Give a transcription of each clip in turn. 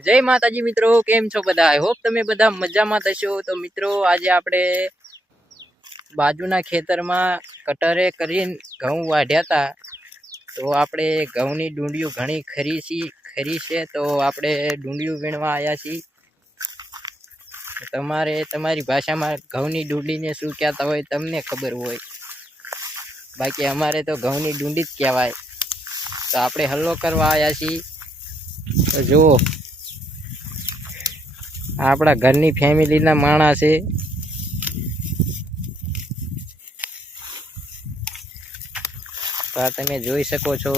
जय माताजी मित्रों, केम छो बधा? आई होप तमे बधा मजामां थशो। तो मित्रों आज आपणे बाजूना खेतरमां कटरे करीने घऊं वाढ्या था। तो आपणे घऊंनी डूंडियो घणी खरी छे, तो आपणे डूंडियो वीणवा आया छीए। तमारे तमारी भाषामां घऊंनी डूंडीने शुं कहेता होय तमने खबर होय, बाकी अमारे तो घऊंनी डूंडी ज कहेवाय। तो आपणे हल्लो करवा आया छीए। तो जो आपड़ा घरनी फैमिली ना माणस है। तो तमे जोई सको छो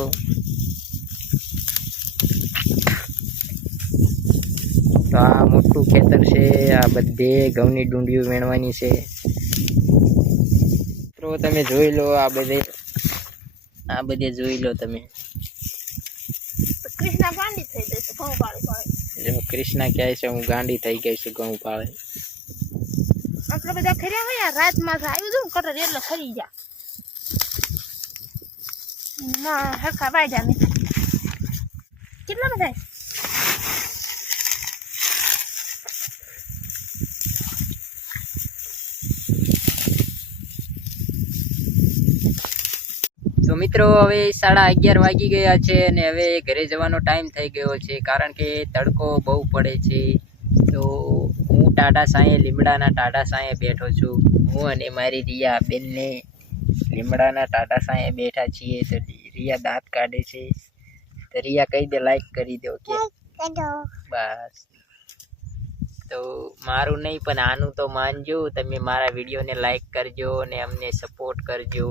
तो आ मोटू खेतर छे, आ बधे घऊंनी डूंडियो वेणवानी छे। तो तमे जोई लो, आ बधे जोई लो तमे। कृष्णा गांडी થઈ ગઈ છે ઘઉં પાળી પાળી। जो कृष्णा कहे छे हूँ गांडी थई गई छुं घऊं पाळे। આટલા બધા ખર્યા હોય રાત માં આવ્યું હતું કટર એટલે ખરી ગયા માં હરખા વાડ્યા ને કેટલા બધા तो मित्रों हवे 11:30 वागी गया छे ने हवे घरे जवानो टाइम थई गयो छे, कारण के तड़को बहु पड़े छे। तो हूँ टाटा साए લીમડાના टाटा साए बैठो छूं। हूँ अने मारी रिया बेन ने લીમડાના टाटा साए बैठा छीए। तो रिया दांत काढे छे। तो रिया कही दे लाइक करी दो के बस। तो मारू नहीं पण आनु तो मानजो, तमे मारा विडियो ने लाइक करजो ने अमने सपोर्ट करजो।